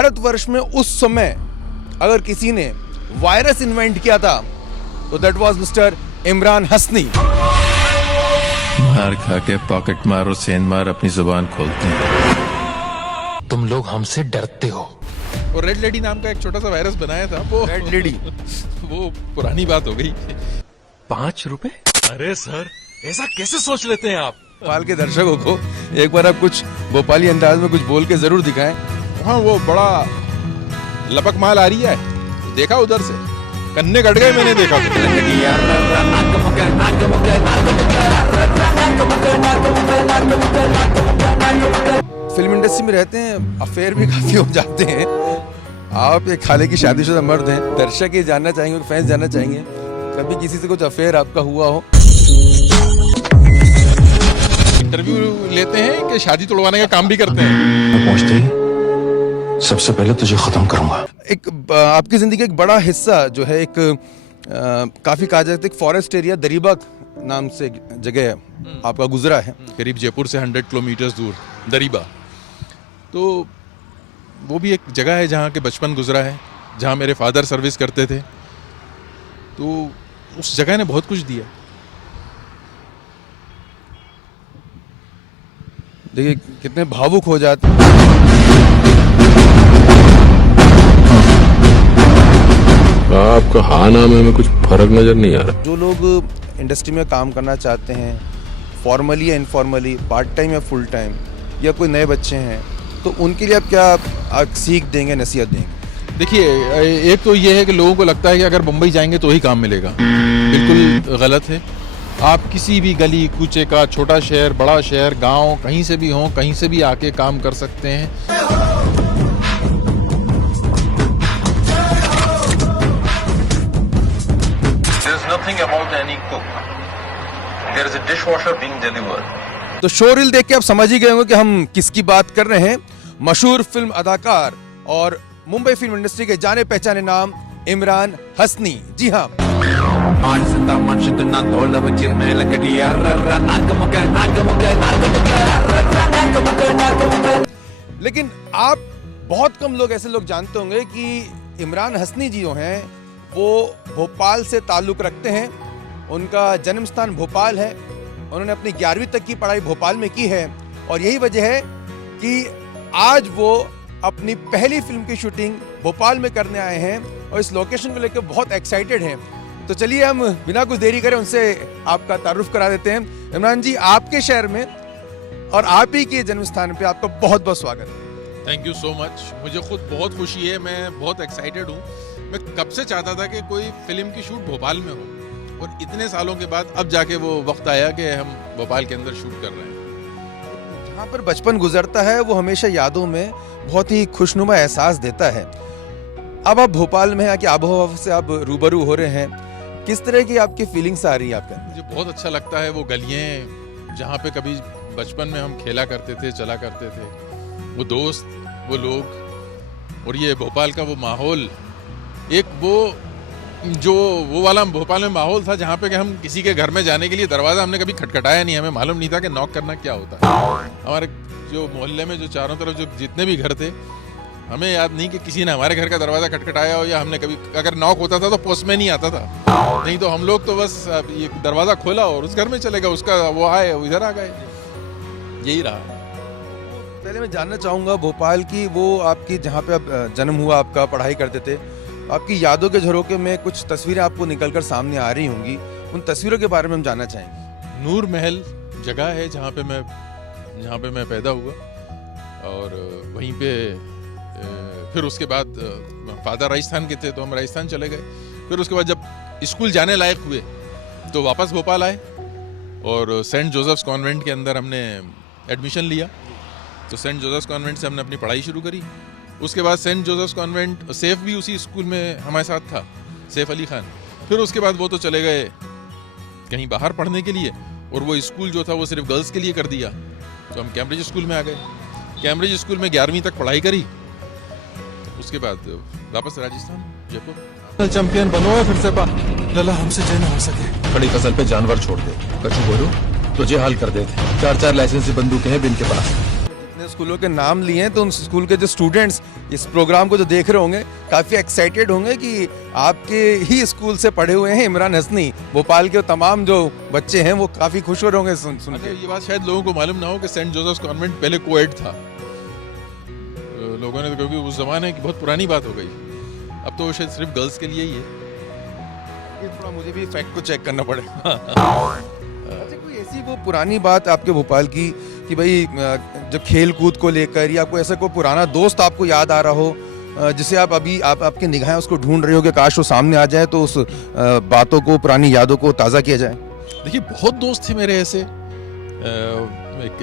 भारतवर्ष में उस समय अगर किसी ने वायरस इन्वेंट किया था तो दैट वाज मिस्टर इमरान हस्नी। मार खा के पॉकेट मार और सेंध मार अपनी जुबान खोलते हैं। तुम लोग हमसे डरते हो। और रेड लेडी नाम का एक छोटा सा वायरस बनाया था वो रेड लेडी वो पुरानी बात हो गई। 5 रुपए? अरे सर, ऐसा कैसे सोच लेते हैं आप? भोपाल के दर्शकों को एक बार आप कुछ भोपाली अंदाज में कुछ बोल के जरूर दिखाएं। वहाँ वो बड़ा लपक माल आ रही है, देखा उधर से कन्ने कट गए, मैंने देखा। फिल्म इंडस्ट्री में रहते हैं, अफेयर भी काफी हो जाते हैं। आप एक हाले की शादीशुदा मर्द हैं, दर्शक ये जानना चाहेंगे, फैंस जानना चाहेंगे कभी किसी से कुछ अफेयर आपका हुआ हो? इंटरव्यू लेते हैं कि शादी तोड़वाने का काम भी करते हैं? पहुंचते ही सबसे पहले तुझे खत्म करूंगा। एक आपकी जिंदगी का एक बड़ा हिस्सा जो है एक काफी कहा जाता है एक फॉरेस्ट एरिया दरीबा नाम से एक जगह आपका गुजरा है, करीब जयपुर से 100 किलोमीटर दूर दरीबा। तो वो भी एक जगह है जहाँ के बचपन गुजरा है, जहाँ मेरे फादर सर्विस करते थे। तो उस जगह ने बहुत कुछ दिया। देखिए कितने भावुक हो जाते हैं। आपका हाँ नाम में कुछ फर्क नजर नहीं आ रहा। जो लोग इंडस्ट्री में काम करना चाहते हैं, फॉर्मली या इनफॉर्मली, पार्ट टाइम या फुल टाइम, या कोई नए बच्चे हैं, तो उनके लिए आप क्या सीख देंगे, नसीहत देंगे? देखिए, एक तो ये है कि लोगों को लगता है कि अगर मुंबई जाएंगे तो ही काम मिलेगा। बिल्कुल गलत है। आप किसी भी गली कूचे का, छोटा शहर, बड़ा शहर, गांव, कहीं से भी हो, कहीं से भी आके काम कर सकते हैं। तो शो रील देख के आप समझ ही गए होंगे कि हम किसकी बात कर रहे हैं। मशहूर फिल्म अदाकार और मुंबई फिल्म इंडस्ट्री के जाने पहचाने नाम इमरान हस्नी। जी हाँ, लेकिन आप बहुत कम लोग ऐसे लोग जानते होंगे कि इमरान हस्नी जी जो हैं वो भोपाल से ताल्लुक रखते हैं। उनका जन्म स्थान भोपाल है। उन्होंने अपनी 11वीं तक की पढ़ाई भोपाल में की है और यही वजह है कि आज वो अपनी पहली फिल्म की शूटिंग भोपाल में करने आए हैं और इस लोकेशन को लेकर बहुत एक्साइटेड हैं। तो चलिए हम बिना कुछ देरी करें उनसे आपका तारुफ करा देते हैं। इमरान जी, आपके शहर में और आप ही के जन्म स्थान पे आपका बहुत बहुत स्वागत है। Thank you so much. मुझे खुद बहुत खुशी है, मैं बहुत एक्साइटेड हूँ। मैं कब से चाहता था कि कोई फिल्म की शूट भोपाल में हो और इतने सालों के बाद अब जाके वो वक्त आया कि हम भोपाल के अंदर शूट कर रहे हैं। जहाँ पर बचपन गुजरता है वो हमेशा यादों में बहुत ही खुशनुमा एहसास देता है। अब आप भोपाल में आके आबोहवा से आप रूबरू हो रहे हैं, किस तरह की आपकी फीलिंग्स आ रही है आपके? मुझे बहुत अच्छा लगता है वो गलियाँ जहाँ पे कभी बचपन में हम खेला करते थे, चला करते थे, वो दोस्त, वो लोग, और ये भोपाल का वो माहौल। एक वो वाला भोपाल में माहौल था जहाँ पे कि हम किसी के घर में जाने के लिए दरवाज़ा हमने कभी खटखटाया नहीं, हमें मालूम नहीं था कि नॉक करना क्या होता है। हमारे जो मोहल्ले में जो चारों तरफ जो जितने भी घर थे, हमें याद नहीं कि किसी ने हमारे घर का दरवाज़ा खटखटाया हो, या हमने कभी, अगर नॉक होता था तो पोस्टमैन ही आता था, नहीं तो हम लोग तो बस ये दरवाज़ा खोला और उस घर में चले गए, उसका वो आए इधर आ गए, यही रहा। पहले मैं जानना चाहूँगा भोपाल की वो आपकी जहाँ पे आप जन्म हुआ, आपका पढ़ाई करते थे, आपकी यादों के झरोके में कुछ तस्वीरें आपको निकलकर सामने आ रही होंगी, उन तस्वीरों के बारे में हम जानना चाहेंगे। नूर महल जगह है जहाँ पे मैं पैदा हुआ और वहीं पे फिर उसके बाद फादर राजस्थान के थे तो हम राजस्थान चले गए। फिर उसके बाद जब स्कूल जाने लायक हुए तो वापस भोपाल आए और सेंट जोसेफ्स कॉन्वेंट के अंदर हमने एडमिशन लिया। तो सेंट जोसेफ्स कॉन्वेंट से हमने अपनी पढ़ाई शुरू करी। उसके बाद सेंट जोसेफ्स कॉन्वेंट, सैफ भी उसी स्कूल में हमारे साथ था, सैफ अली खान। फिर उसके बाद वो तो चले गए कहीं बाहर पढ़ने के लिए और वो स्कूल जो था वो सिर्फ गर्ल्स के लिए कर दिया, तो हम कैम्ब्रिज स्कूल में आ गए। कैम्ब्रिज स्कूल में 11वीं तक पढ़ाई करी, उसके बाद वापस राजस्थान, जयपुर। चैंपियन बनो है फिर से लला, हमसे जय ना हो सके। खड़ी फसल पे जानवर छोड़ दे, कछु बोलो तो जे हाल कर देते। 4-4 लाइसेंसी बंदूकें हैं बिन के पास। इतने स्कूलों के नाम लिए हैं तो उन स्कूल के जो स्टूडेंट्स इस प्रोग्राम को जो देख रहे होंगे काफ़ी एक्साइटेड होंगे कि आपके ही स्कूल से पढ़े हुए हैं इमरान हसनी। भोपाल के तमाम जो बच्चे हैं वो काफ़ी खुश हो रहे होंगे सुन के। अच्छा, ये बात शायद लोगों को मालूम ना हो कि सेंट जोसेफ्स कॉन्वेंट पहले कोएड था। लोगों ने तो, क्योंकि उस जमाने की बहुत पुरानी बात हो गई, अब तो शायद सिर्फ गर्ल्स के लिए ही है। ये थोड़ा मुझे भी फैक्ट को चेक करना पड़ेगा। अच्छा, कोई ऐसी वो पुरानी बात आपके भोपाल की कि भाई जब खेल कूद को लेकर या कोई ऐसा कोई पुराना दोस्त आपको याद आ रहा हो जिसे आप अभी आप आपकी निगाहें उसको ढूंढ रहे हो कि काश वो सामने आ जाए तो उस बातों को, पुरानी यादों को ताज़ा किया जाए? देखिए, बहुत दोस्त थे मेरे ऐसे।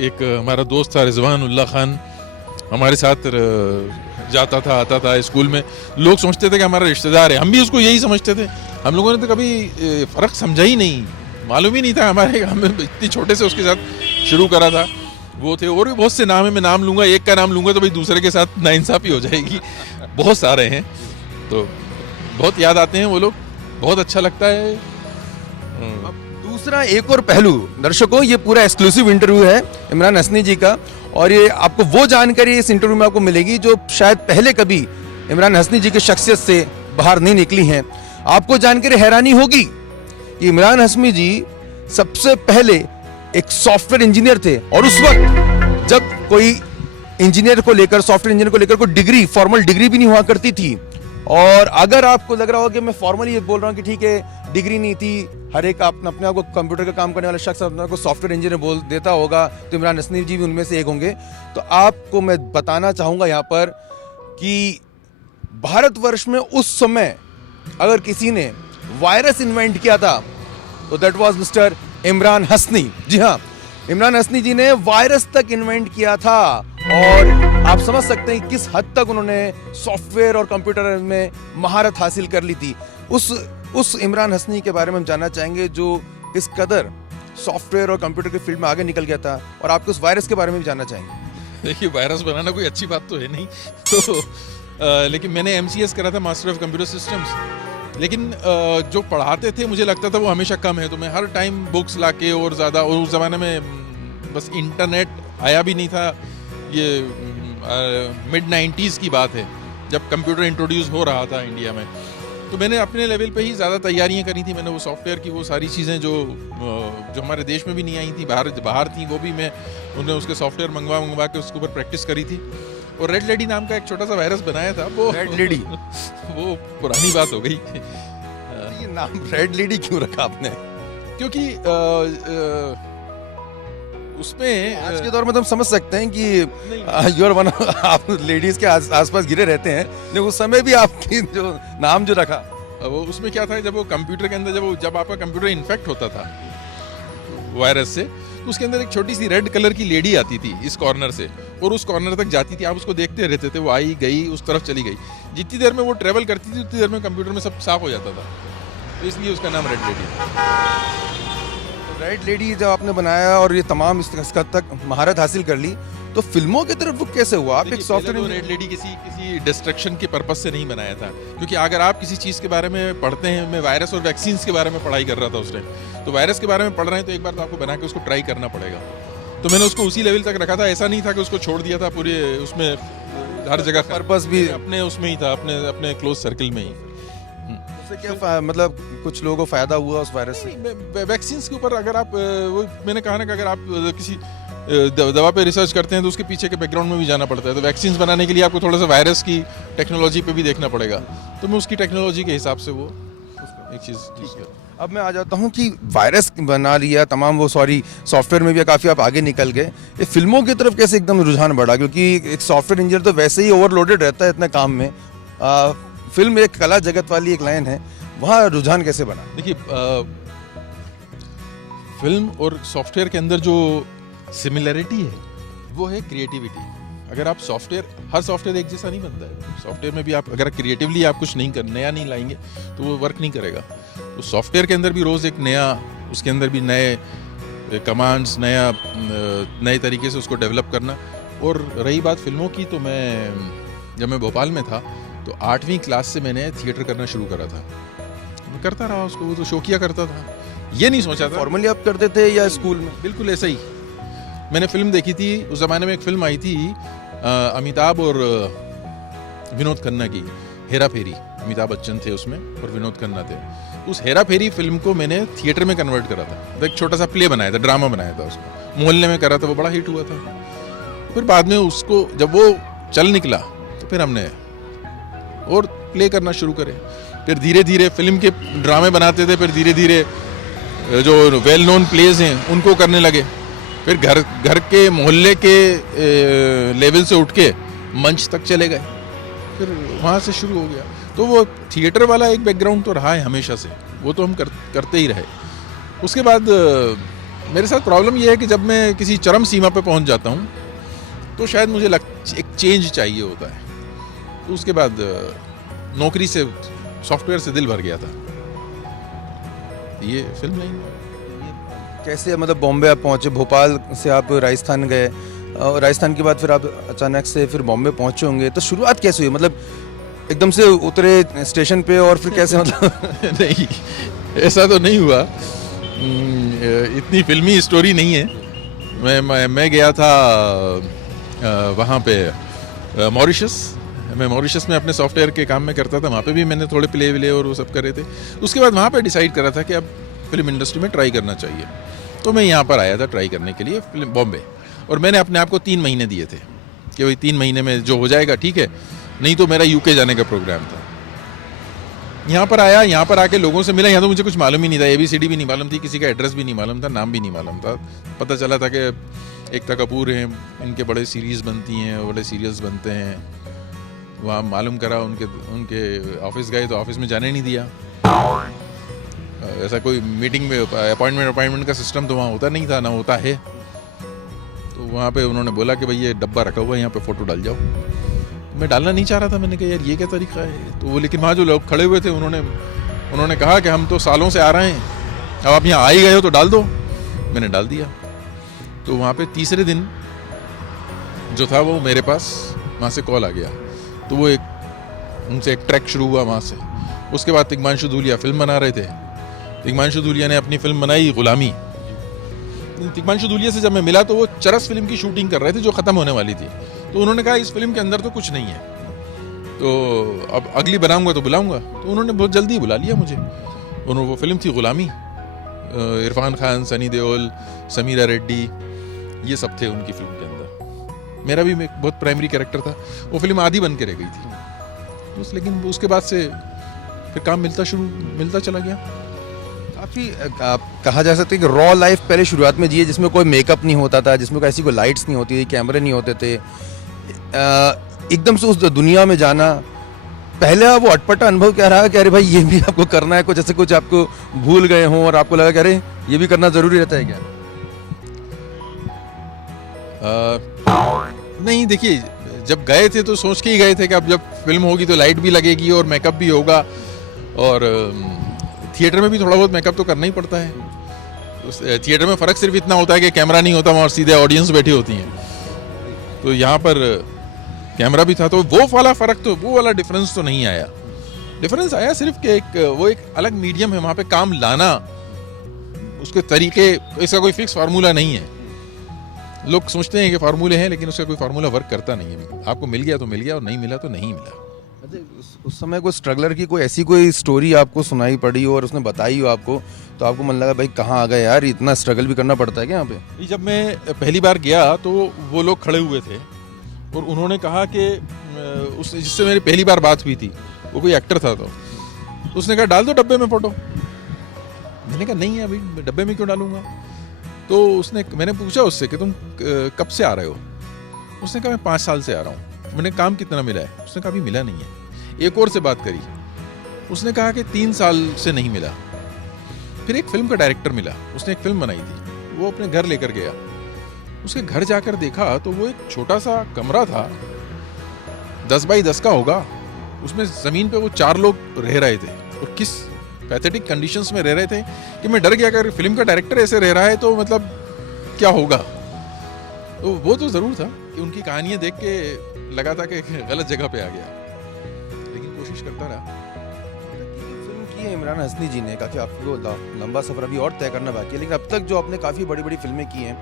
एक हमारा दोस्त था रिजवान उल्ला खान, हमारे साथ जाता था आता था स्कूल में। लोग समझते थे कि हमारा रिश्तेदार है, हम भी उसको यही समझते थे। हम लोगों ने तो कभी फ़र्क समझा ही नहीं, मालूम ही नहीं था हमारे। हमें इतनी छोटे से उसके साथ शुरू करा था। वो थे, और भी बहुत से नाम है, मैं नाम लूँगा, एक का नाम लूँगा तो भाई दूसरे के साथ नाइंसाफ़ी हो जाएगी। बहुत सारे हैं, तो बहुत याद आते हैं वो लोग, बहुत अच्छा लगता है। दूसरा एक और पहलू, दर्शकों ये पूरा एक्सक्लूसिव इंटरव्यू है इमरान हसनी जी का, और ये आपको वो जानकारी इस इंटरव्यू में आपको मिलेगी जो शायद पहले कभी इमरान हसनी जी की शख्सियत से बाहर नहीं निकली हैं। आपको जानकर हैरानी होगी कि इमरान हसनी जी सबसे पहले एक सॉफ्टवेयर इंजीनियर थे, और उस वक्त जब कोई इंजीनियर को लेकर, सॉफ्टवेयर इंजीनियर को लेकर कोई डिग्री, फॉर्मल डिग्री भी नहीं हुआ करती थी। और अगर आपको लग रहा हो कि मैं फॉर्मली ये बोल रहा हूँ कि ठीक है डिग्री नहीं थी, हर एक अपने आप को कंप्यूटर का काम करने वाला शख्स अपने आप को सॉफ्टवेयर इंजीनियर बोल देता होगा, तो इमरान हसनी जी भी उनमें से एक होंगे। तो आपको मैं बताना चाहूँगा यहाँ पर कि भारतवर्ष में उस समय अगर किसी ने वायरस इन्वेंट किया था तो that was mister Imran Hasni. जी हाँ, इमरान हसनी जी ने वायरस तक इन्वेंट किया था, और आप समझ सकते हैं किस हद तक उन्होंने सॉफ्टवेयर और कंप्यूटर में महारत हासिल कर ली थी। उस इमरान हसनी के बारे में हम जानना चाहेंगे जो इस कदर सॉफ्टवेयर और कंप्यूटर की फील्ड में आगे निकल गया था, और आपको उस वायरस के बारे में भी जानना चाहेंगे। देखिए, वायरस बनाना कोई अच्छी बात तो है नहीं, तो लेकिन मैंने MCS करा था, मास्टर ऑफ कंप्यूटर सिस्टम्स। लेकिन जो पढ़ाते थे मुझे लगता था वो हमेशा कम है, तो मैं हर टाइम बुक्स लाके और ज़्यादा, और उस ज़माने में बस इंटरनेट आया भी नहीं था। ये मिड 90s की बात है जब कंप्यूटर इंट्रोड्यूस हो रहा था इंडिया में, तो मैंने अपने लेवल पे ही ज़्यादा तैयारियां करी थी। मैंने वो सॉफ्टवेयर की वो सारी चीज़ें जो हमारे देश में भी नहीं आई थी, बाहर थी, वो भी मैं उन्हें उसके सॉफ्टवेयर मंगवा के उसके ऊपर प्रैक्टिस करी थी। और रेड लेडी नाम का एक छोटा सा वायरस बनाया था, वो रेड लेडी वो पुरानी बात हो गई। ये नाम रेड लेडी क्यों रखा आपने? क्योंकि उसमें आज के दौर में तो हम समझ सकते हैं कि यूर वन, आप लेडीज के आसपास घिरे रहते हैं, लेकिन उस समय भी आपकी जो नाम जो रखा, वो उसमें क्या था, जब वो कंप्यूटर के अंदर जब आपका कंप्यूटर इन्फेक्ट होता था वायरस से, तो उसके अंदर एक छोटी सी रेड कलर की लेडी आती थी इस कॉर्नर से, और उस कॉर्नर तक जाती थी। आप उसको देखते रहते थे, वो आई गई, उस तरफ चली गई। जितनी देर में वो ट्रेवल करती थी उतनी देर में कंप्यूटर में सब साफ हो जाता था, तो इसलिए उसका नाम रेड लेडी। रेड लेडी जब आपने बनाया और ये तमाम इस हद तक महारत हासिल कर ली, तो फिल्मों की तरफ रुख कैसे हुआ? आप एक सॉफ्टवेयर, रेड लेडी किसी डिस्ट्रक्शन के पर्पज से नहीं बनाया था, क्योंकि अगर आप किसी चीज़ के बारे में पढ़ते हैं, मैं वायरस और वैक्सीन्स के बारे में पढ़ाई कर रहा था उस टाइम, तो वायरस के बारे में पढ़ रहे हैं तो एक बार तो आपको बना के उसको ट्राई करना पड़ेगा। तो मैंने उसको उसी लेवल तक रखा था, ऐसा नहीं था कि उसको छोड़ दिया था पूरे उसमें, हर जगह पर्पस भी अपने उसमें ही था, अपने क्लोज सर्किल में ही। उससे क्या मतलब कुछ लोगों को फायदा हुआ उस वायरस से? वैक्सीन्स के ऊपर अगर आप, वो मैंने कहा ना कि अगर आप किसी दवा पे रिसर्च करते हैं तो उसके पीछे के बैकग्राउंड में भी जाना पड़ता है, तो वैक्सीन्स बनाने के लिए आपको थोड़ा सा वायरस की टेक्नोलॉजी पे भी देखना पड़ेगा, तो मैं उसकी टेक्नोलॉजी के हिसाब से वो एक चीज़ यूज़ कर। अब मैं आ जाता हूँ कि वायरस बना लिया तमाम, वो सॉफ्टवेयर में भी काफ़ी आप आगे निकल गए, ये फिल्मों की तरफ कैसे एकदम रुझान बढ़ा? क्योंकि एक सॉफ्टवेयर इंजीनियर तो वैसे ही ओवरलोडेड रहता है इतने काम में, फिल्म एक कला जगत वाली एक लाइन है, वहाँ रुझान कैसे बना? देखिए, फिल्म और सॉफ्टवेयर के अंदर जो सिमिलरिटी है वो है क्रिएटिविटी। अगर आप हर सॉफ्टवेयर एक जैसा नहीं बनता है, सॉफ्टवेयर में भी आप अगर क्रिएटिवली आप कुछ नया नहीं लाएंगे तो वो वर्क नहीं करेगा। तो सॉफ्टवेयर के अंदर भी रोज़ एक नया, उसके अंदर भी नए कमांड्स, नए तरीके से उसको डेवलप करना। और रही बात फिल्मों की, तो जब मैं भोपाल में था तो 8वीं क्लास से मैंने थिएटर करना शुरू करा था। मैं करता रहा उसको, वो तो शौकिया करता था, ये नहीं सोचा था फॉर्मली आप करते थे या स्कूल में? बिल्कुल ऐसा ही, मैंने फिल्म देखी थी उस ज़माने में, एक फिल्म आई थी अमिताभ और विनोद खन्ना की, हेरा फेरी। अमिताभ बच्चन थे उसमें और विनोद खन्ना थे। उस हेरा फेरी फिल्म को मैंने थिएटर में कन्वर्ट करा था, तो एक छोटा सा प्ले बनाया था, ड्रामा बनाया था उसको, मोहल्ले में करा था, वो बड़ा हिट हुआ था। फिर बाद में उसको जब वो चल निकला तो फिर हमने और प्ले करना शुरू करे। फिर धीरे धीरे फिल्म के ड्रामे बनाते थे, फिर धीरे धीरे जो वेल नोन प्लेज हैं उनको करने लगे। फिर घर के मोहल्ले के लेवल से उठ के मंच तक चले गए, फिर वहाँ से शुरू हो गया। तो वो थिएटर वाला एक बैकग्राउंड तो रहा है हमेशा से, वो तो हम करते ही रहे। उसके बाद मेरे साथ प्रॉब्लम ये है कि जब मैं किसी चरम सीमा पे पहुँच जाता हूँ तो शायद मुझे एक चेंज चाहिए होता है। तो उसके बाद नौकरी से, सॉफ्टवेयर से दिल भर गया था, ये फिल्म नहीं। कैसे मतलब बॉम्बे आप पहुंचे, भोपाल से आप राजस्थान गए और राजस्थान के बाद फिर आप अचानक से फिर बॉम्बे पहुंचे होंगे, तो शुरुआत कैसे हुई? मतलब एकदम से उतरे स्टेशन पे और फिर कैसे मतलब नहीं, ऐसा तो नहीं हुआ, इतनी फिल्मी स्टोरी नहीं है। मैं गया था वहाँ पे मॉरिशस। मैं मॉरिशस में अपने सॉफ्टवेयर के काम में करता था, वहाँ पे भी मैंने थोड़े प्ले विले और वो सब करे थे। उसके बाद वहाँ पे डिसाइड करा था कि अब फिल्म इंडस्ट्री में ट्राई करना चाहिए, तो मैं यहाँ पर आया था ट्राई करने के लिए फिल्म बॉम्बे। और मैंने अपने आप को 3 महीने दिए थे कि भाई 3 महीने में जो हो जाएगा ठीक है, नहीं तो मेरा यूके जाने का प्रोग्राम था। यहाँ पर आया, यहाँ पर आके लोगों से मिला। यहाँ तो मुझे कुछ मालूम ही नहीं था, ABCD भी नहीं मालूम थी, किसी का एड्रेस भी नहीं मालूम था, नाम भी नहीं मालूम था। पता चला था कि एकता कपूर हैं, इनके बड़े सीरीज़ बनती हैं, बड़े सीरियल्स बनते हैं। वहाँ मालूम करा, उनके ऑफिस गए तो ऑफिस में जाने नहीं दिया। ऐसा कोई मीटिंग में अपॉइंटमेंट का सिस्टम तो वहाँ होता नहीं था, ना होता है। तो वहाँ पे उन्होंने बोला कि भाई ये डब्बा रखा हुआ है, यहाँ पे फ़ोटो डाल जाओ। मैं डालना नहीं चाह रहा था, मैंने कहा यार ये क्या तरीका है। तो वो, लेकिन वहाँ जो लोग खड़े हुए थे उन्होंने कहा कि हम तो सालों से आ रहे हैं, अब आप यहाँ आ ही गए हो तो डाल दो। मैंने डाल दिया। तो वहाँ पे तीसरे दिन जो था वो मेरे पास वहाँ से कॉल आ गया, तो वो उनसे एक ट्रैक शुरू हुआ वहाँ से। उसके बाद तिग्मांशु धूलिया फिल्म बना रहे थे। तिग्मांशु धूलिया ने अपनी फिल्म बनाई गुलामी। तिग्मांशु धूलिया से जब मैं मिला तो वो चरस फिल्म की शूटिंग कर रहे थे जो ख़त्म होने वाली थी। तो उन्होंने कहा इस फिल्म के अंदर तो कुछ नहीं है, तो अब अगली बनाऊंगा तो बुलाऊंगा। तो उन्होंने बहुत जल्दी बुला लिया मुझे। वो फिल्म थी गुलामी। इरफान खान, सनी देओल, समीरा रेड्डी, ये सब थे उनकी फिल्म के अंदर। मेरा भी बहुत प्राइमरी कैरेक्टर था। वो फिल्म आधी बन के रह गई थी बस, लेकिन उसके बाद से फिर काम मिलता चला गया। काफ़ी कहा जा सकता है कि रॉ लाइफ पहले शुरुआत में जिए, जिसमें कोई मेकअप नहीं होता था, जिसमें ऐसी कोई लाइट्स नहीं होती थी, कैमरे नहीं होते थे। एकदम से उस दुनिया में जाना, पहले वो अटपटा अनुभव क्या रहा कि अरे भाई ये भी आपको करना है, कुछ ऐसे कुछ आपको भूल गए हों और आपको लगा कि अरे ये भी करना ज़रूरी रहता है क्या? नहीं, देखिए जब गए थे तो सोच के ही गए थे कि अब जब फिल्म होगी तो लाइट भी लगेगी और मेकअप भी होगा, और थिएटर में भी थोड़ा बहुत मेकअप तो करना ही पड़ता है। थिएटर में फ़र्क सिर्फ इतना होता है कि कैमरा नहीं होता और सीधे ऑडियंस बैठी होती हैं। तो यहाँ पर कैमरा भी था, तो वो वाला फ़र्क, तो वो वाला डिफरेंस तो नहीं आया। डिफरेंस आया सिर्फ कि वो एक अलग मीडियम है, वहाँ पे काम लाना, उसके तरीके, इसका कोई फिक्स फार्मूला नहीं है। लोग सोचते हैं कि फार्मूले हैं, लेकिन उसका कोई फार्मूला वर्क करता नहीं है। आपको मिल गया तो मिल गया, और नहीं मिला तो नहीं मिला। उस समय कोई स्ट्रगलर की कोई ऐसी कोई स्टोरी आपको सुनाई पड़ी हो और उसने बताई हो आपको, तो आपको मन लगा भाई कहाँ आ गए यार, इतना स्ट्रगल भी करना पड़ता है क्या यहाँ पे? जब मैं पहली बार गया तो वो लोग खड़े हुए थे और उन्होंने कहा कि जिससे मेरी पहली बार बात हुई थी, वो कोई एक्टर था, तो उसने कहा डाल दो डब्बे में फ़ोटो। मैंने कहा नहीं है अभी डब्बे में क्यों डालूंगा। तो मैंने पूछा उससे कि तुम कब से आ रहे हो? उसने कहा मैं 5 साल से आ रहा हूँ। मैंने काम कितना मिला है? उसने कहा अभी मिला नहीं है। एक और से बात करी, उसने कहा कि 3 साल से नहीं मिला। फिर एक फिल्म का डायरेक्टर मिला, उसने एक फिल्म बनाई थी, वो अपने घर लेकर गया। उसके घर जाकर देखा तो वो एक छोटा सा कमरा था, 10 बाई 10 का होगा। उसमें ज़मीन पे वो 4 लोग रह रहे थे, और किस पैथेटिक कंडीशंस में रह रहे थे कि मैं डर गया कि अगर फिल्म का डायरेक्टर ऐसे रह रहा है तो मतलब क्या होगा। तो वो तो ज़रूर था कि उनकी कहानियाँ देख के लगा था कि गलत जगह पे आ गया, लेकिन कोशिश करता रहा। फिल्म की है इमरान हस्नी जी ने, काफ़ी आपको लंबा सफ़र अभी और तय करना बाकी है, लेकिन अब तक जो आपने काफ़ी बड़ी बड़ी फिल्में की हैं,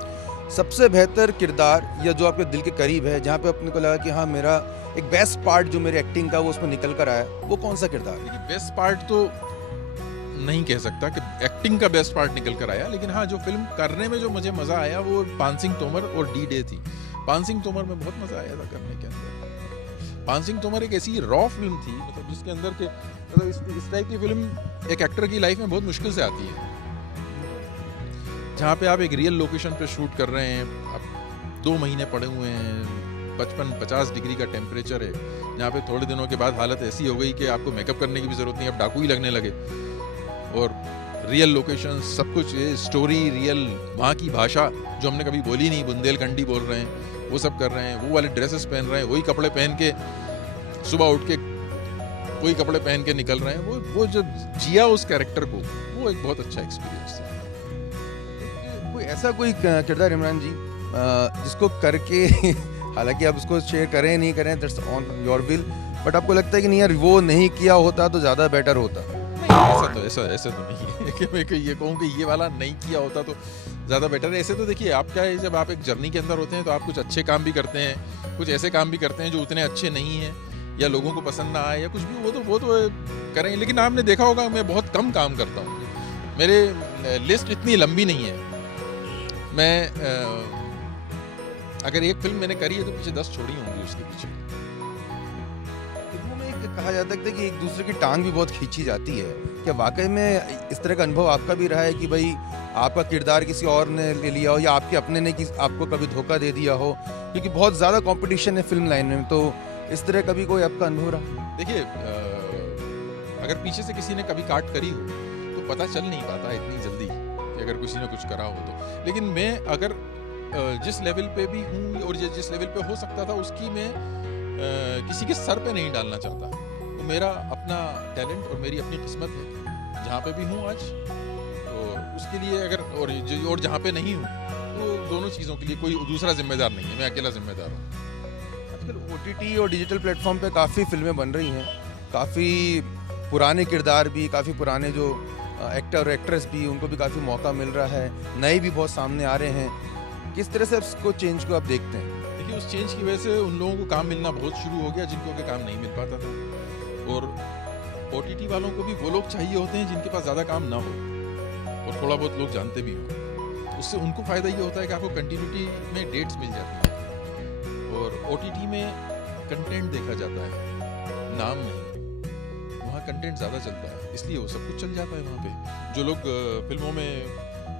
सबसे बेहतर किरदार या जो आपके दिल के करीब है, जहाँ पे अपने को लगा कि हाँ मेरा एक बेस्ट पार्ट जो मेरे एक्टिंग का वो उसमें निकल कर आया, वो कौन सा किरदार है? देखिए, बेस्ट पार्ट तो नहीं कह सकता कि एक्टिंग का बेस्ट पार्ट निकल कर आया, लेकिन हाँ जो फिल्म करने में जो मुझे मज़ा आया वो पान सिंह तोमर और डी डे थी। पान सिंह तोमर में बहुत मज़ा आया था करने के अंदर। पान सिंह तोमर एक ऐसी रॉ फिल्म थी, मतलब जिसके अंदर के मतलब इस टाइप की फिल्म एक एक्टर की लाइफ में बहुत मुश्किल से आती है, जहाँ पे आप एक रियल लोकेशन पे शूट कर रहे हैं, आप 2 महीने पड़े हुए हैं, 55-50 डिग्री का टेम्परेचर है, जहाँ पे थोड़े दिनों के बाद हालत ऐसी हो गई कि आपको मेकअप करने की भी ज़रूरत नहीं, अब डाकू ही लगने लगे, और रियल लोकेशन सब कुछ, ये स्टोरी रियल, वहाँ की भाषा जो हमने कभी बोली नहीं, बुंदेलखंडी बोल रहे हैं, वो सब कर रहे हैं, वो वाले ड्रेसेस पहन रहे हैं, वही कपड़े पहन के सुबह उठ के वही कपड़े पहन के निकल रहे हैं, वो जो जिया उस कैरेक्टर को, वो एक बहुत अच्छा एक्सपीरियंस था। कोई ऐसा कोई किरदार इमरान जी जिसको करके हालांकि आप उसको शेयर करें नहीं करें, that's on your will, but आपको लगता है कि नहीं यार वो नहीं किया होता तो ज़्यादा बेटर होता? ऐसा तो नहीं है कि मैं ये कहूँ कि ये वाला नहीं किया होता तो ज़्यादा बेटर है। ऐसे तो देखिए, आप क्या है, जब आप एक जर्नी के अंदर होते हैं तो आप कुछ अच्छे काम भी करते हैं, कुछ ऐसे काम भी करते हैं जो उतने अच्छे नहीं हैं या लोगों को पसंद ना आए या कुछ भी, वो तो करें। लेकिन आपने देखा होगा मैं बहुत कम काम करता हूँ, मेरे लिस्ट इतनी लंबी नहीं है। मैं अगर एक फिल्म मैंने करी है तो पीछे 10 छोड़ी होंगी उसके पीछे। फिल्मों में एक कहा जाता है कि एक दूसरे की टांग भी बहुत खींची जाती है, क्या वाकई में इस तरह का अनुभव आपका भी रहा है कि भाई आपका किरदार किसी और ने ले लिया हो या आपके अपने ने आपको कभी धोखा दे दिया हो, क्योंकि बहुत ज़्यादा कंपटीशन है फिल्म लाइन में, तो इस तरह कभी कोई आपका अनुभव रहा? देखिए, अगर पीछे से किसी ने कभी काट करी हो तो पता चल नहीं पाता इतनी जल्दी कि अगर किसी ने कुछ करा हो तो। लेकिन मैं अगर जिस लेवल पे भी हूँ और जिस लेवल पे हो सकता था उसकी मैं किसी के सर पे नहीं डालना चाहता। तो मेरा अपना टैलेंट और मेरी अपनी किस्मत है, जहाँ पे भी हूँ आज, तो उसके लिए अगर और जहाँ पे नहीं हूँ तो दोनों चीज़ों के लिए कोई दूसरा जिम्मेदार नहीं है, मैं अकेला जिम्मेदार हूँ। आजकल OTT और डिजिटल प्लेटफॉर्म पे काफ़ी फिल्में बन रही हैं, काफ़ी पुराने किरदार भी, काफ़ी पुराने जो एक्टर और एक्ट्रेस भी, उनको भी काफ़ी मौका मिल रहा है, नए भी बहुत सामने आ रहे हैं। किस तरह से उसको चेंज को आप देखते हैं? देखिए, उस चेंज की वजह से उन लोगों को काम मिलना बहुत शुरू हो गया जिनको के काम नहीं मिल पाता था, और OTT वालों को भी वो लोग चाहिए होते हैं जिनके पास ज़्यादा काम ना हो और थोड़ा बहुत लोग जानते भी हों। उससे उनको फ़ायदा ये होता है कि आपको कंटिन्यूटी में डेट्स मिल जाती हैं, और OTT में कंटेंट देखा जाता है, नाम नहीं। वहाँ कंटेंट ज़्यादा चलता है, इसलिए वो सब कुछ चल जाता है वहाँ पे। जो लोग फिल्मों में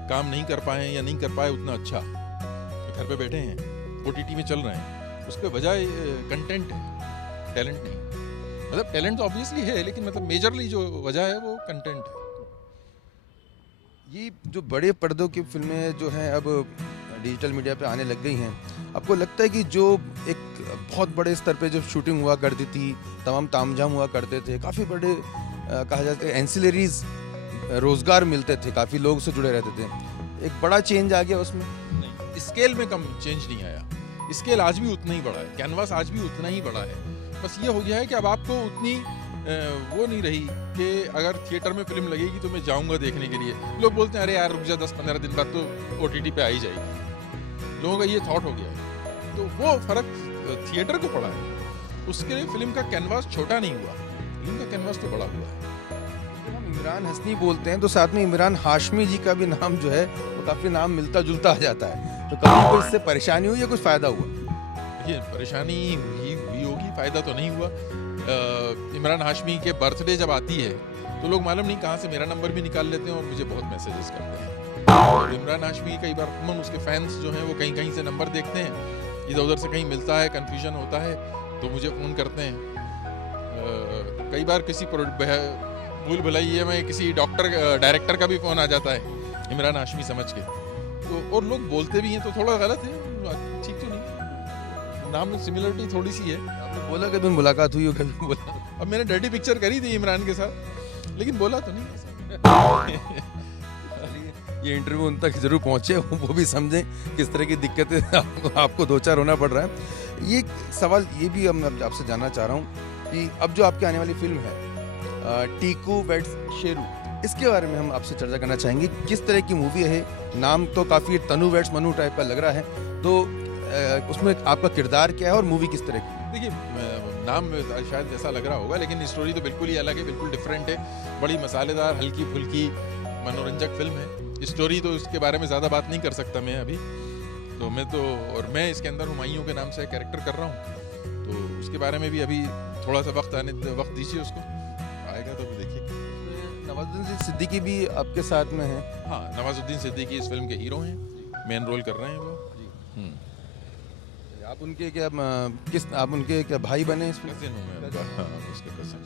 काम नहीं कर पाए या नहीं कर पाए उतना अच्छा, घर पे बैठे हैं, OTT में चल रहे हैं, उसके बजाय कंटेंट है, टैलेंट नहीं। मतलब टैलेंट तो ऑब्वियसली है, लेकिन मतलब मेजरली जो वजह है वो कंटेंट है। ये जो बड़े पर्दों की फिल्में जो हैं अब डिजिटल मीडिया पे आने लग गई हैं, आपको लगता है कि जो एक बहुत बड़े स्तर पे जो शूटिंग हुआ करती थी, तमाम तामझाम हुआ करते थे, काफ़ी बड़े कहा जाता है एंसिलरीज रोज़गार मिलते थे, काफ़ी लोग से जुड़े रहते थे, एक बड़ा चेंज आ गया उसमें? नहीं, स्केल में कम चेंज नहीं आया, स्केल आज भी उतना ही बड़ा है, कैनवास आज भी उतना ही बड़ा है। बस ये हो गया है कि अब आपको उतनी वो नहीं रही कि अगर थिएटर में फिल्म लगेगी तो मैं जाऊंगा देखने के लिए। लोग बोलते हैं अरे यार रुक जा, 10-15 दिन बाद तो OTT पे आ ही जाएगी, लोगों का ये थॉट हो गया है। तो वो फर्क थिएटर को पड़ा है, उसके लिए फिल्म का कैनवास छोटा नहीं हुआ, फिल्म का कैनवास तो बड़ा हुआ है। जब हम इमरान हस्नी बोलते हैं तो साथ में इमरान हाशमी जी का भी नाम जो है वो काफ़ी नाम मिलता जुलता आ जाता है, तो कभी कोई इससे परेशानी हुई या कुछ फ़ायदा हुआ? देखिए, परेशानी हुई होगी, फ़ायदा तो नहीं हुआ। इमरान हाशमी के बर्थडे जब आती है तो लोग मालूम नहीं कहाँ से मेरा नंबर भी निकाल लेते हैं और मुझे बहुत मैसेजेस करते हैं। और इमरान हाशमी कई बार उसके फैंस जो हैं वो कहीं कहीं से नंबर देखते हैं, इधर उधर से कहीं मिलता है, कन्फ्यूजन होता है तो मुझे फ़ोन करते हैं। कई बार किसी भूल भुलैया में किसी डायरेक्टर का भी फ़ोन आ जाता है इमरान हाशमी समझ के, तो और लोग बोलते भी हैं तो थोड़ा गलत है, ठीक तो नहीं, नाम में सिमिलरिटी थोड़ी सी है। आपने बोला कभी मुलाकात हुई हो, कभी बोला? अब मैंने डर्टी पिक्चर करी थी इमरान के साथ, लेकिन बोला तो नहीं। ये इंटरव्यू उन तक जरूर पहुंचे, वो भी समझें किस तरह की दिक्कतें आपको दो चार होना पड़ रहा है। ये सवाल ये भी हम आपसे जानना चाह रहा हूँ कि अब जो आपकी आने वाली फिल्म है टीकू वेड्स शेरू, इसके बारे में हम आपसे चर्चा करना चाहेंगे, किस तरह की मूवी है। नाम तो काफ़ी तनु वेट्स मनु टाइप का लग रहा है, तो उसमें आपका किरदार क्या है और मूवी किस तरह की? देखिए, नाम शायद ऐसा लग रहा होगा, लेकिन स्टोरी तो बिल्कुल ही अलग है, बिल्कुल डिफरेंट है। बड़ी मसालेदार, हल्की फुल्की मनोरंजक फिल्म है। स्टोरी तो इसके बारे में ज़्यादा बात नहीं कर सकता मैं अभी, तो मैं इसके अंदर हुमायूं के नाम से कैरेक्टर कर रहा हूँ, तो उसके बारे में भी अभी थोड़ा सा वक्त दीजिए उसको, आएगा तो देखिए। नवाजुद्दीन सिद्दीकी भी आपके साथ में है? हाँ, नवाजुद्दीन सिद्दीकी इस फिल्म के हीरो हैं, मेन रोल कर रहे हैं वो। आप उनके क्या भाई बने इस फिल्म? कजिन हूँ मैं उनका, हाँ, उसके कजिन।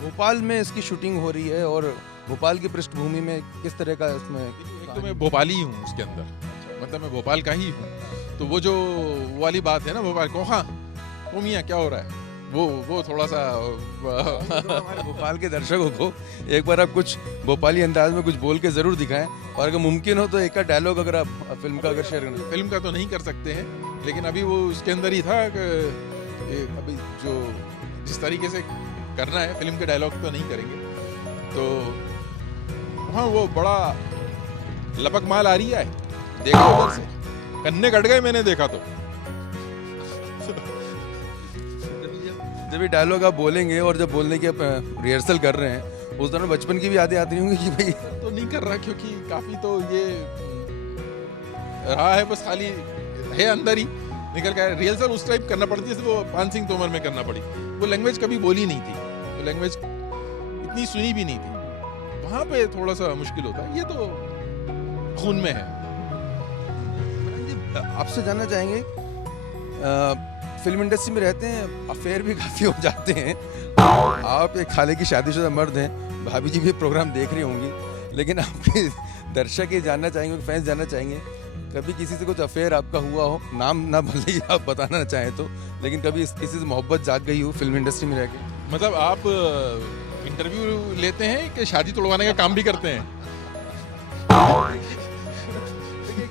भोपाल में इसकी शूटिंग हो रही है, और भोपाल की पृष्ठभूमि में किस तरह का इसमें? एक तो मैं भोपाली ही हूँ उसके अंदर, मतलब मैं भोपाल का ही हूँ, तो वो जो वो वाली बात है ना, भोपाल को, हाँ वो मियाँ क्या हो रहा है, वो थोड़ा सा हमारे भोपाल के दर्शकों को एक बार आप कुछ भोपाली अंदाज में कुछ बोल के जरूर दिखाएं, और अगर मुमकिन हो तो एक का डायलॉग अगर आप फिल्म का अगर शेयर करें। फिल्म का तो नहीं कर सकते हैं, लेकिन अभी वो उसके अंदर ही था कि अभी जो जिस तरीके से करना है, फिल्म के डायलॉग तो नहीं करेंगे, तो हाँ वो बड़ा लपक माल आ रही है, देखा उधर से कन्ने कट गए मैंने देखा तो। जब ये डायलॉग आप बोलेंगे और जब बोलने की आप रिहर्सल कर रहे हैं, उस दौरान बचपन की भी यादें आती होंगी कि भाई तो नहीं कर रहा, क्योंकि काफी तो ये रहा है, बस खाली है अंदर ही निकल गया। रिहर्सल उस टाइप करना पड़ती है जैसे वो पान सिंह तोमर में करना पड़ी, वो लैंग्वेज कभी बोली नहीं थी, वो लैंग्वेज इतनी सुनी भी नहीं थी, वहाँ पे थोड़ा सा मुश्किल होता है, ये तो खून में है। आपसे जानना चाहेंगे, फिल्म इंडस्ट्री में रहते हैं, अफेयर भी काफ़ी हो जाते हैं, आप एक खाले की शादीशुदा मर्द हैं, भाभी जी भी प्रोग्राम देख रही होंगी, लेकिन आपके दर्शक ये जानना चाहेंगे, फैंस जानना चाहेंगे, कभी किसी से कुछ अफेयर आपका हुआ हो, नाम ना भले ही आप बताना चाहें तो, लेकिन कभी किसी से मोहब्बत जाग गई हो फिल्म इंडस्ट्री में रह के? मतलब आप इंटरव्यू लेते हैं कि शादी तोड़वाने का काम भी करते हैं?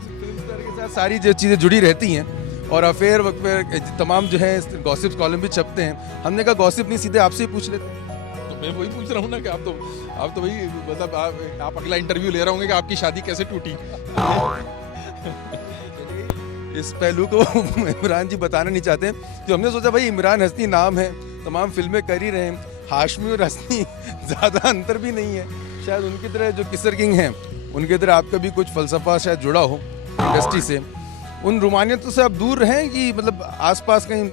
फिल्म के साथ सारी जो चीज़ें जुड़ी रहती हैं, और अफेयर वक्त पे तमाम जो है गॉसिप्स कॉलम भी छपते हैं, हमने कहा गॉसिप नहीं, सीधे आपसे ही पूछ लेते हैं। तो मैं वही पूछ रहा हूँ ना कि आप तो वही, मतलब आप अगला इंटरव्यू ले रहे होंगे कि आपकी शादी कैसे टूटी। इस पहलू को इमरान जी बताना नहीं चाहते, तो हमने सोचा भाई इमरान हस्नी नाम है, तमाम फिल्में कर ही रहे हैं, हाशमी और हस्नी ज़्यादा अंतर भी नहीं है, शायद उनकी तरह जो किसर किंग हैं उनकी तरह आपका भी कुछ फलसफा शायद जुड़ा हो इंडस्ट्री से, उन रुमानियतों से आप दूर हैं कि मतलब आसपास कहीं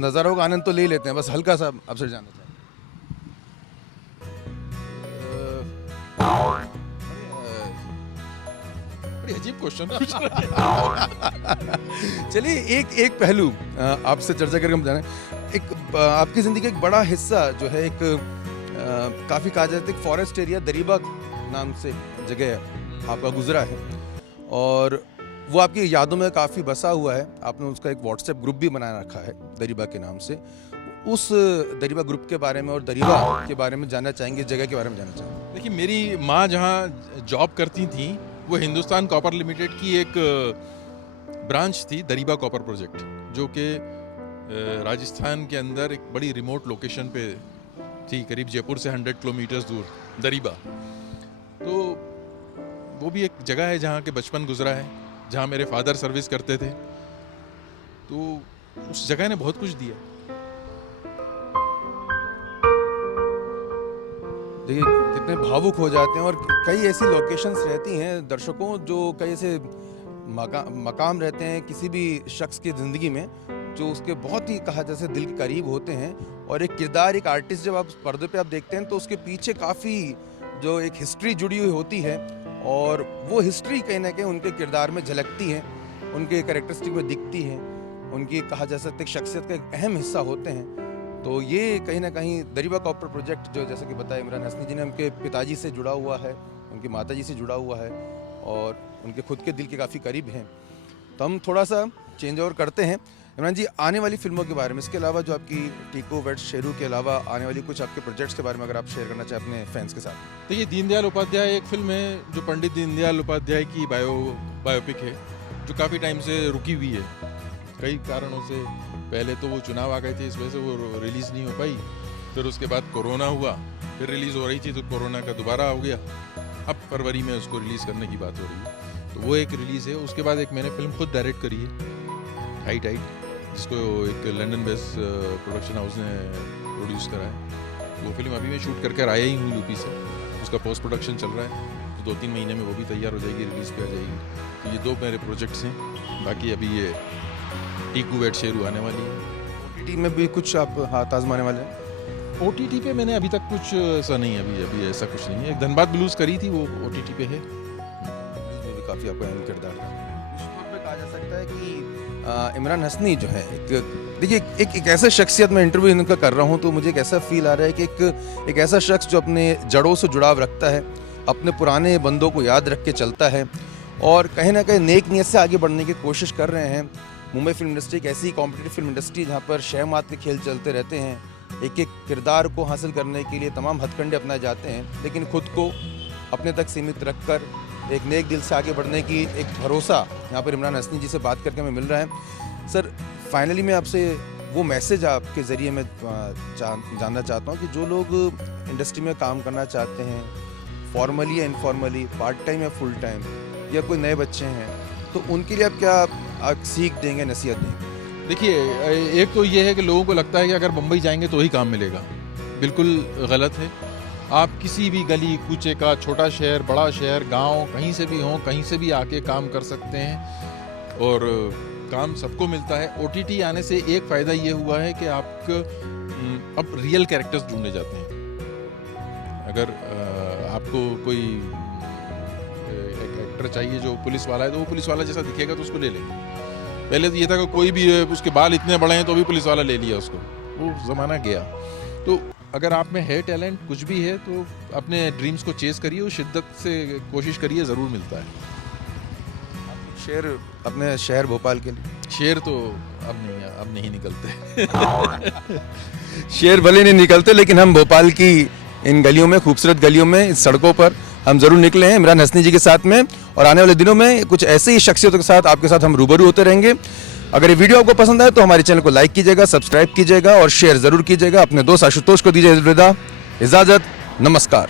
नज़ारों का आनंद तो ले लेते हैं? बस हल्का सा आपसे जानना चाहें। बड़ी अजीब क्वेश्चन पूछ रहे हैं। चलिए एक पहलू आपसे चर्चा करके हम जाने, एक आपकी ज़िंदगी का एक बड़ा हिस्सा जो है, एक काफ़ी कहा जाता है फॉरेस्ट एरिया दरीबा नाम से जगह आपका गुजरा है, और वो आपकी यादों में काफ़ी बसा हुआ है, आपने उसका एक व्हाट्सएप ग्रुप भी बना रखा है दरीबा के नाम से। उस दरीबा ग्रुप के बारे में और दरीबा के बारे में जानना चाहेंगे, जगह के बारे में जानना चाहेंगे। देखिए, मेरी माँ जहाँ जॉब करती थी, वो हिंदुस्तान कॉपर लिमिटेड की एक ब्रांच थी, दरीबा कॉपर प्रोजेक्ट, जो कि राजस्थान के अंदर एक बड़ी रिमोट लोकेशन पे थी, करीब जयपुर से 100 किलोमीटर्स दूर दरीबा। तो वो भी एक जगह है जहाँ के बचपन गुजरा है, जहाँ मेरे फादर सर्विस करते थे, तो उस जगह ने बहुत कुछ दिया। देखिए कितने भावुक हो जाते हैं, और कई ऐसी लोकेशंस रहती हैं दर्शकों, जो कई ऐसे मकाम रहते हैं किसी भी शख्स की ज़िंदगी में, जो उसके बहुत ही कहा जैसे दिल के करीब होते हैं, और एक किरदार, एक आर्टिस्ट जब आप पर्दे पे आप देखते हैं तो उसके पीछे काफ़ी जो एक हिस्ट्री जुड़ी हुई होती है, और वो हिस्ट्री कहीं ना कहीं उनके किरदार में झलकती है, उनके कैरेक्टरिस्टिक में दिखती है, उनकी कहा जा सकता है शख्सियत का एक अहम हिस्सा होते हैं। तो ये कहीं ना कहीं दरीबा कॉपर प्रोजेक्ट, जो जैसे कि बताया इमरान हस्नी जी ने, उनके पिताजी से जुड़ा हुआ है, उनकी माताजी से जुड़ा हुआ है, और उनके खुद के दिल के काफ़ी करीब हैं। तो हम थोड़ा सा चेंज ओवर करते हैं। इमरान जी, आने वाली फिल्मों के बारे में, इसके अलावा जो आपकी टीको वेट शेरू के अलावा आने वाली कुछ आपके प्रोजेक्ट्स के बारे में अगर आप शेयर करना चाहें अपने फैंस के साथ। तो ये दीनदयाल उपाध्याय एक फिल्म है, जो पंडित दीनदयाल उपाध्याय की बायोपिक है, जो काफ़ी टाइम से रुकी हुई है, कई कारणों से। पहले तो वो चुनाव आ गए थे, इस वजह से वो रिलीज़ नहीं हो पाई, फिर उसके बाद कोरोना हुआ, फिर रिलीज़ हो रही थी तो कोरोना का दोबारा हो गया, अब फरवरी में उसको रिलीज़ करने की बात हो रही है। तो वो एक रिलीज़ है। उसके बाद एक मैंने फिल्म खुद डायरेक्ट करी है, हाइट हाइट, जिसको एक लंदन बेस्ड प्रोडक्शन हाउस ने प्रोड्यूस करा है। वो फिल्म अभी मैं शूट करके आया ही हूँ यूपी से, उसका पोस्ट प्रोडक्शन चल रहा है, तो 2-3 महीने में वो भी तैयार हो जाएगी, रिलीज़ पे आ जाएगी। तो ये 2 मेरे प्रोजेक्ट्स हैं। बाकी अभी ये टीकू वेट शेरू आने वाली है। OTT में भी कुछ आप हाथ आजमाने वाले हैं? OTT पे मैंने अभी तक कुछ ऐसा नहीं, अभी ऐसा कुछ नहीं है। एक धनबाद ब्लूज़ करी थी, वो OTT पे है। उसमें भी काफ़ी आपका अहम किरदार था। उस तौर पे कहा जा सकता है कि इमरान हसनी जो है, देखिए एक ऐसा शख्सियत, मैं इंटरव्यू इनका कर रहा हूँ तो मुझे एक ऐसा फील आ रहा है कि एक ऐसा शख्स जो अपने जड़ों से जुड़ाव रखता है, अपने पुराने बंदों को याद रख के चलता है और कहीं ना कहीं नेक नीयत से आगे बढ़ने की कोशिश कर रहे हैं। मुंबई फिल्म इंडस्ट्री एक ऐसी कॉम्पिटिटिव फिल्म इंडस्ट्री जहाँ पर शहमात के खेल चलते रहते हैं, एक एक किरदार को हासिल करने के लिए तमाम हथकंडे अपनाए जाते हैं, लेकिन खुद को अपने तक सीमित रखकर एक नेक दिल से आगे बढ़ने की एक भरोसा यहाँ पर इमरान हसनी जी से बात करके हमें मिल रहा है। सर, फाइनली मैं आपसे वो मैसेज आपके ज़रिए मैं जानना चाहता हूँ कि जो लोग इंडस्ट्री में काम करना चाहते हैं, फॉर्मली या इनफॉर्मली, पार्ट टाइम या फुल टाइम, या कोई नए बच्चे हैं, तो उनके लिए आप क्या सीख देंगे, नसीहत देंगे? देखिए, एक तो ये है कि लोगों को लगता है कि अगर मुंबई जाएंगे तो ही काम मिलेगा। बिल्कुल गलत है। आप किसी भी गली कूचे का, छोटा शहर, बड़ा शहर, गांव, कहीं से भी हों, कहीं से भी आके काम कर सकते हैं और काम सबको मिलता है। OTT आने से एक फ़ायदा ये हुआ है कि आप अब रियल कैरेक्टर्स ढूंढने जाते हैं। अगर आपको कोई एक एक्टर चाहिए जो पुलिस वाला है, तो वो पुलिस वाला जैसा दिखेगा तो उसको ले लेंगे। पहले तो ये था कि कोई भी उसके बाल इतने बड़े हैं तो भी पुलिस वाला ले लिया उसको, वो ज़माना गया। तो अगर आप में है टैलेंट, कुछ भी है, तो अपने ड्रीम्स को चेज़ करिए और शिद्दत से कोशिश करिए, ज़रूर मिलता है। शेर अपने शहर भोपाल के लिए? शेर तो अब नहीं निकलते। शेर भले नहीं निकलते, लेकिन हम भोपाल की इन गलियों में, खूबसूरत गलियों में, इस सड़कों पर हम जरूर निकले हैं इमरान हसनी जी के साथ में, और आने वाले दिनों में कुछ ऐसे ही शख्सियतों के साथ आपके साथ हम रूबरू होते रहेंगे। अगर ये वीडियो आपको पसंद आए तो हमारे चैनल को लाइक कीजिएगा, सब्सक्राइब कीजिएगा और शेयर जरूर कीजिएगा। अपने दोस्त आशुतोष को दीजिए विदा, इजाजत, नमस्कार।